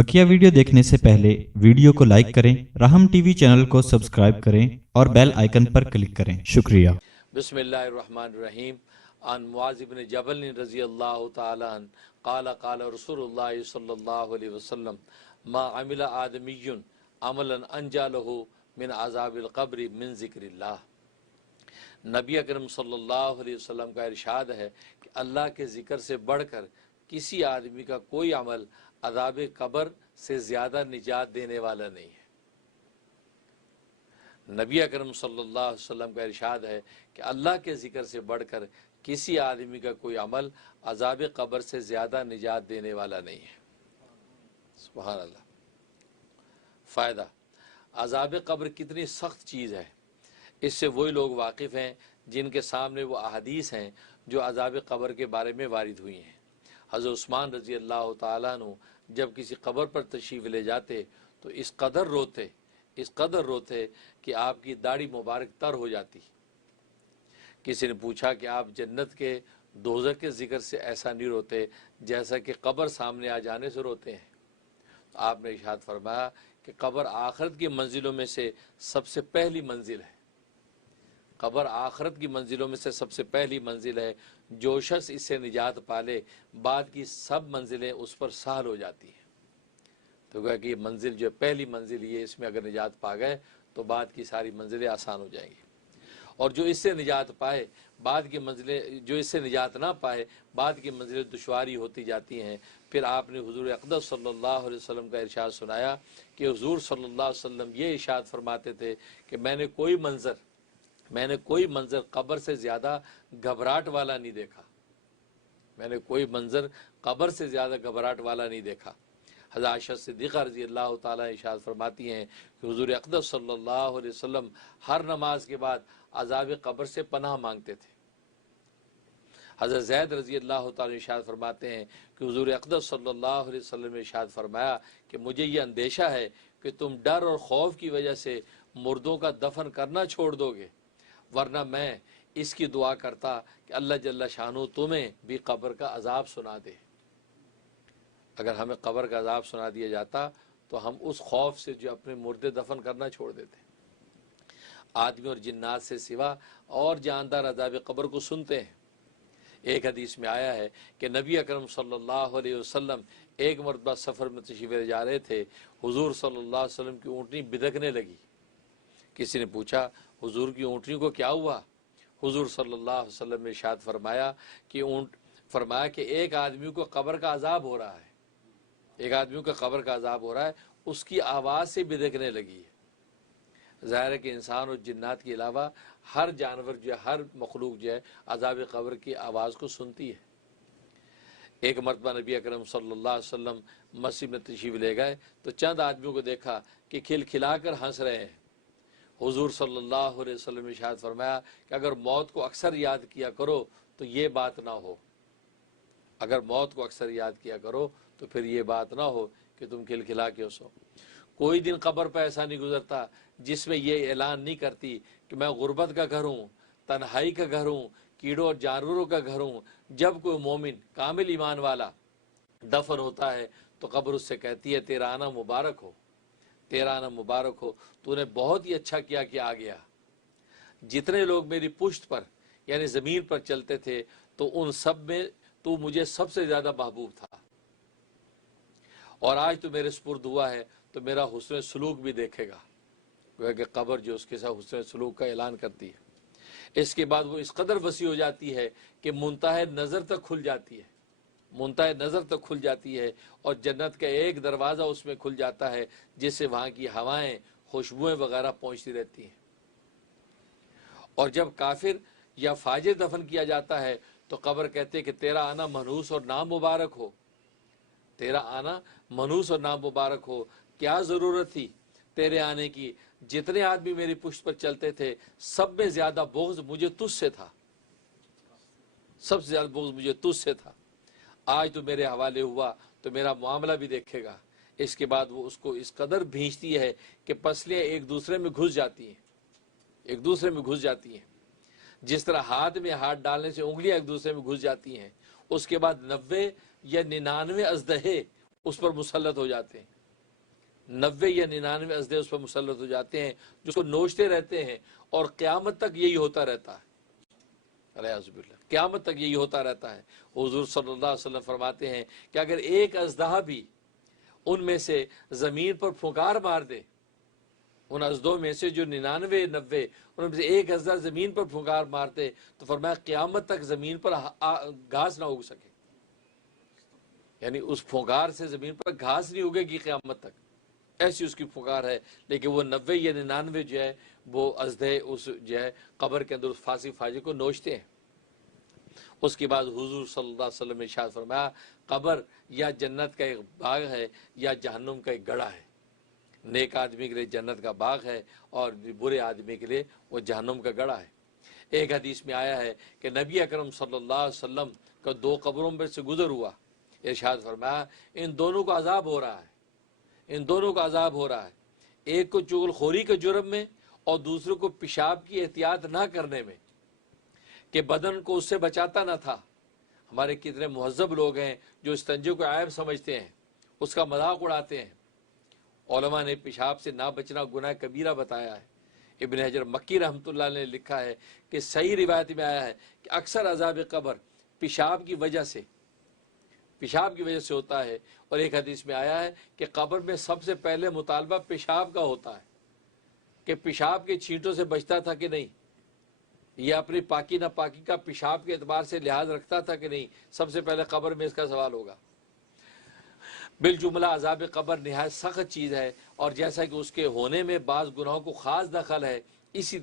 बकिया video देखने से पहले वीडियो को लाइक करें, राहम टीवी चैनल को सब्सक्राइब करें और बेल आइकन पर क्लिक करें। शुक्रिया। बिस्मिल्लाहिर्रहमानिर्रहीम। अन मुआज़ इब्न जबल रज़ियल्लाहु ताला अन क़ाल क़ाल रसूलुल्लाह सल्लल्लाहु अलैहि वसल्लम मा अमिला आदमियुन अमलन अंजा लहु मिन अज़ाबिल क़ब्र मिन ज़िक्रिल्लाह। नबी अकरम सल्लल्लाहु अलैहि वसल्लम का इरशाद है कि अल्लाह के ज़िक्र से बढ़कर किसी आदमी का कोई अमल अज़ाब कब्र से ज़्यादा निजात देने वाला नहीं है। नबी अकरम सल्लल्लाहु अलैहि वसल्लम का इरशाद है कि अल्लाह के ज़िक्र से बढ़कर किसी आदमी का कोई अमल अज़ाब कब्र से ज़्यादा निजात देने वाला नहीं है। सुभान अल्लाह। फ़ायदा, अज़ाब कब्र कितनी सख्त चीज़ है, इससे वही लोग वाकिफ़ हैं जिनके सामने वो अहादीस हैं जो अज़ाब कब्र के बारे में वारिद हुई हैं। हज़रत उस्मान रज़ी अल्लाह तआला अन्हु जब किसी कब्र पर तशरीफ़ ले जाते तो इस कदर रोते कि आपकी दाढ़ी मुबारक तर हो जाती। किसी ने पूछा कि आप जन्नत के दोज़ख के ज़िक्र से ऐसा नहीं रोते जैसा कि कब्र सामने आ जाने से रोते हैं। तो आपने इरशाद फरमाया कि कब्र आखिरत की मंजिलों में से सबसे पहली मंजिल है। कब्र आखिरत की मंजिलों में से सबसे पहली मंजिल है। जो शख्स इससे निजात पाले बाद की सब मंजिलें उस पर सहल हो जाती हैं। तो कहा कि ये मंजिल जो पहली मंजिल ये, इसमें अगर निजात पा गए तो बाद की सारी मंजिलें आसान हो जाएंगी। और जो इससे निजात पाए बाद की मंजिलें, जो इससे निजात ना पाए बाद की मंजिलें दुश्वारी होती जाती हैं। फिर आपने हुजूर अक़दस सल्लल्लाहु अलैहि वसल्लम का इरशाद सुनाया कि हुजूर सल्लल्लाहु अलैहि वसल्लम ये इरशाद फरमाते थे कि मैंने कोई मंज़र कब्र से ज़्यादा घबराहट वाला नहीं देखा। मैंने कोई मंज़र कब्र से ज़्यादा घबराहट वाला नहीं देखा। हज़रत आयशा सिद्दीक़ा रज़ी अल्लाह ताला इरशाद फरमाती हैं कि हुज़ूर अक़दस सल्लल्लाहु अलैहि वसल्लम हर नमाज के बाद अज़ाब कब्र से पनाह मांगते थे। हज़रत ज़ैद रज़ी अल्लाह ताला इरशाद फरमाते हैं कि हुज़ूर अक़दस सल्लल्लाहु अलैहि वसल्लम ने इरशाद फरमाया कि मुझे ये अंदेशा है कि तुम डर और खौफ की वजह से मुर्दों का दफन करना छोड़ दोगे, वरना मैं इसकी दुआ करता कि अल्लाह जल्ला शानु तुम्हें भी कब्र का अज़ाब सुना दे। अगर हमें कब्र का अज़ाब सुना दिया जाता तो हम उस खौफ से जो अपने मुर्दे दफन करना छोड़ देते। आदमी और जिन्नात से सिवा और जानदार अज़ाब कब्र को सुनते हैं। एक हदीस में आया है कि नबी अकरम सल्लल्लाहु अलैहि वसल्लम एक मरतबा सफ़र में तशरीफ़ ले जा रहे थे। हुजूर सल्लल्लाहु अलैहि वसल्लम की ऊँटनी बिदकने लगी। किसी ने पूछा हुजूर की ऊँटनी को क्या हुआ? हुजूर सल्लल्लाहु अलैहि वसल्लम ने इरशाद फरमाया कि एक आदमी को कब्र का अज़ाब हो रहा है, एक आदमी को कब्र का अज़ाब हो रहा है, उसकी आवाज़ से बिदकने लगी है। ज़ाहिर है कि इंसान और जिन्नात के अलावा हर जानवर जो है, हर मखलूक जो है अज़ाब कब्र की आवाज़ को सुनती है। एक मरतबा नबी अकरम सल्लल्लाहु अलैहि वसल्लम मस्जिद में तशरीफ़ ले गए तो चंद आदमियों को देखा कि खिलखिलाकर हंस रहे हैं। हुजूर सल्लल्लाहु अलैहि वसल्लम ने इरशाद फरमाया कि अगर मौत को अक्सर याद किया करो तो ये बात ना हो। अगर मौत को अक्सर याद किया करो तो फिर ये बात ना हो कि तुम खिलखिला के हंसो। कोई दिन कब्र पर ऐसा नहीं गुजरता जिसमें ये ऐलान नहीं करती कि मैं गुर्बत का घर हूँ, तन्हाई का घर हूँ, कीड़ों और जानवरों का घर हूँ। जब कोई मोमिन कामिल ईमान वाला दफन होता है तो कब्र उससे कहती है तेरा आना मुबारक हो, तेरा आना मुबारक हो, तूने बहुत ही अच्छा किया कि आ गया। जितने लोग मेरी पुश्त पर यानी ज़मीन पर चलते थे तो उन सब में तू मुझे सबसे ज़्यादा महबूब था, और आज तो मेरे सुपुर्द हुआ है तो मेरा हुस्न सलूक भी देखेगा। कि कब्र जो उसके साथ हुस्न सलूक का ऐलान करती है। इसके बाद वो इस कदर वसी हो जाती है कि मुंतहे नज़र तक खुल जाती है, मुंतहे नज़र तक खुल जाती है, और जन्नत का एक दरवाज़ा उसमें खुल जाता है जिससे वहाँ की हवाएं, खुशबुएँ वगैरह पहुँचती रहती हैं। और जब काफिर या फाजिर दफन किया जाता है तो कब्र कहते हैं कि तेरा आना मनहूस और नाम मुबारक हो, तेरा आना मनहूस और नाम मुबारक हो। क्या ज़रूरत थी तेरे आने की? जितने आदमी मेरी पुश्त पर चलते थे सब में ज़्यादा बोझ मुझे तुझसे था, सबसे ज़्यादा बोझ मुझे तुझसे था। आज तो मेरे हवाले हुआ तो मेरा मामला भी देखेगा। इसके बाद वो उसको इस कदर भींचती है कि पसलियाँ एक दूसरे में घुस जाती हैं, एक दूसरे में घुस जाती हैं। जिस तरह हाथ में हाथ डालने से उंगलियां एक दूसरे में घुस जाती हैं। उसके बाद 90 या 99 अजदहे اس پر مسلط ہو جاتے ہیں، 90 یا 99 ازدے اس پر مسلط ہو جاتے ہیں جو اس کو نوچتے رہتے ہیں، اور قیامت تک یہی ہوتا رہتا ہے، الیاذ باللہ، قیامت تک یہی ہوتا رہتا ہے۔ حضور صلی اللہ علیہ وسلم فرماتے ہیں کہ اگر ایک اژدہا بھی ان میں سے زمین پر پھونکار مار دے، ان ازدوں میں سے جو 99 90 ان میں سے ایک اژدہا زمین پر پھونکار مارتے تو فرمایا قیامت تک زمین پر گھاس نہ اگ سکے، یعنی اس پھونکار سے زمین پر گھاس نہیں اگے گی قیامت تک، ایسی اس کی پھونکار ہے۔ لیکن وہ 90 یا 99 جو ہے وہ اژدھے اس جو ہے قبر کے اندر اس فاسق فاجر کو نوچتے ہیں۔ اس کے بعد حضور صلی اللہ علیہ وسلم نے ارشاد فرمایا قبر یا جنت کا ایک باغ ہے یا جہنم کا ایک گڑھا ہے، نیک آدمی کے لیے جنت کا باغ ہے اور برے آدمی کے لیے وہ جہنم کا گڑھا ہے۔ ایک حدیث میں آیا ہے کہ نبی اکرم صلی اللہ علیہ وسلم کا 2 قبروں پر سے گزر ہوا، ارشاد فرمایا ان دونوں کو عذاب ہو رہا ہے، ان دونوں کو عذاب ہو رہا ہے، ایک کو چغل خوری کے جرم میں اور دوسرے کو پیشاب کی احتیاط نہ کرنے میں، کہ بدن کو اس سے بچاتا نہ تھا۔ ہمارے کتنے مہذب لوگ ہیں جو استنجے کو عیب سمجھتے ہیں، اس کا مذاق اڑاتے ہیں۔ علماء نے پیشاب سے نہ بچنا گناہ کبیرہ بتایا ہے۔ ابن حجر مکی رحمۃ اللہ نے لکھا ہے کہ صحیح روایت میں آیا ہے کہ اکثر عذاب قبر پیشاب کی وجہ سے ہوتا ہے، اور ایک حدیث میں آیا ہے کہ قبر میں سب سے پہلے مطالبہ پیشاب کا ہوتا ہے کہ پیشاب کے چھینٹوں سے بچتا تھا کہ نہیں، یہ اپنی پاکی ناپاکی کا پیشاب کے اعتبار سے لحاظ رکھتا تھا کہ نہیں، سب سے پہلے قبر میں اس کا سوال ہوگا۔ بالجملہ عذاب قبر نہایت سخت چیز ہے، اور جیسا کہ اس کے ہونے میں بعض گناہوں کو خاص دخل ہے، اسی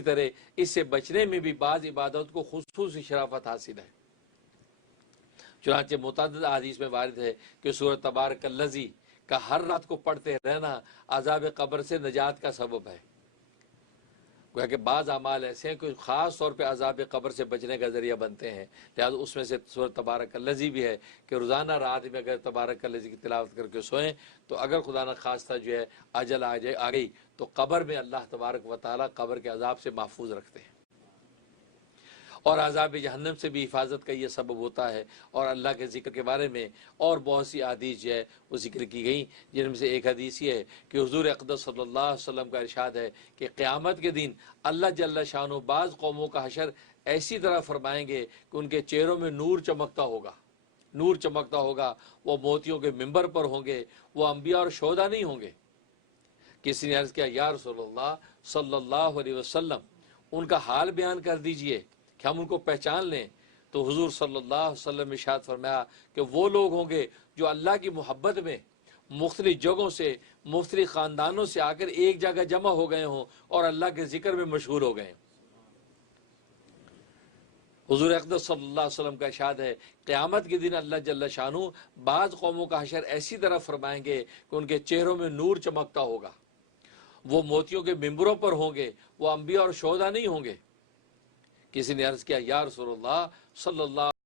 طرح اس سے بچنے میں بھی بعض عبادت کو خصوصی شرافت حاصل ہے۔ چنانچہ متعدد احادیث میں وارد ہے کہ سورۃ تبارک الذی کا ہر رات کو پڑھتے رہنا عذاب قبر سے نجات کا سبب ہے۔ گویا کہ بعض اعمال ایسے ہیں کہ خاص طور پہ عذاب قبر سے بچنے کا ذریعہ بنتے ہیں، لہٰذا اس میں سے سورۃ تبارک الذی بھی ہے کہ روزانہ رات میں اگر تبارک الذی کی تلاوت کر کے سوئیں تو اگر خدا نہ خواستہ جو ہے اجل آ گئی تو قبر میں اللہ تبارک و تعالیٰ قبر کے عذاب سے محفوظ رکھتے ہیں، اور عذاب جہنم سے بھی حفاظت کا یہ سبب ہوتا ہے۔ اور اللہ کے ذکر کے بارے میں اور بہت سی احادیث جو ہے وہ ذکر کی گئی، جن میں سے ایک حدیث یہ ہے کہ حضور اقدس صلی اللہ علیہ وسلم کا ارشاد ہے کہ قیامت کے دن اللہ جل شانہ بعض قوموں کا حشر ایسی طرح فرمائیں گے کہ ان کے چہروں میں نور چمکتا ہوگا، وہ موتیوں کے ممبر پر ہوں گے، وہ انبیاء اور شہداء نہیں ہوں گے۔ کسی نے عرض کیا یا رسول اللہ صلی اللہ علیہ وسلم ان کا حال بیان کر دیجئے کہ ہم ان کو پہچان لیں، تو حضور صلی اللہ علیہ وسلم ارشاد فرمایا کہ وہ لوگ ہوں گے جو اللہ کی محبت میں مختلف جگہوں سے مختلف خاندانوں سے آ کر ایک جگہ جمع ہو گئے ہوں اور اللہ کے ذکر میں مشغول ہو گئے۔ حضور اقدس صلی اللہ علیہ وسلم کا ارشاد ہے قیامت کے دن اللہ جل شانہ بعض قوموں کا حشر ایسی طرح فرمائیں گے کہ ان کے چہروں میں نور چمکتا ہوگا، وہ موتیوں کے ممبروں پر ہوں گے، وہ انبیاء اور شہداء نہیں ہوں گے۔ کسی نے عرض کیا یا رسول اللہ صلی اللہ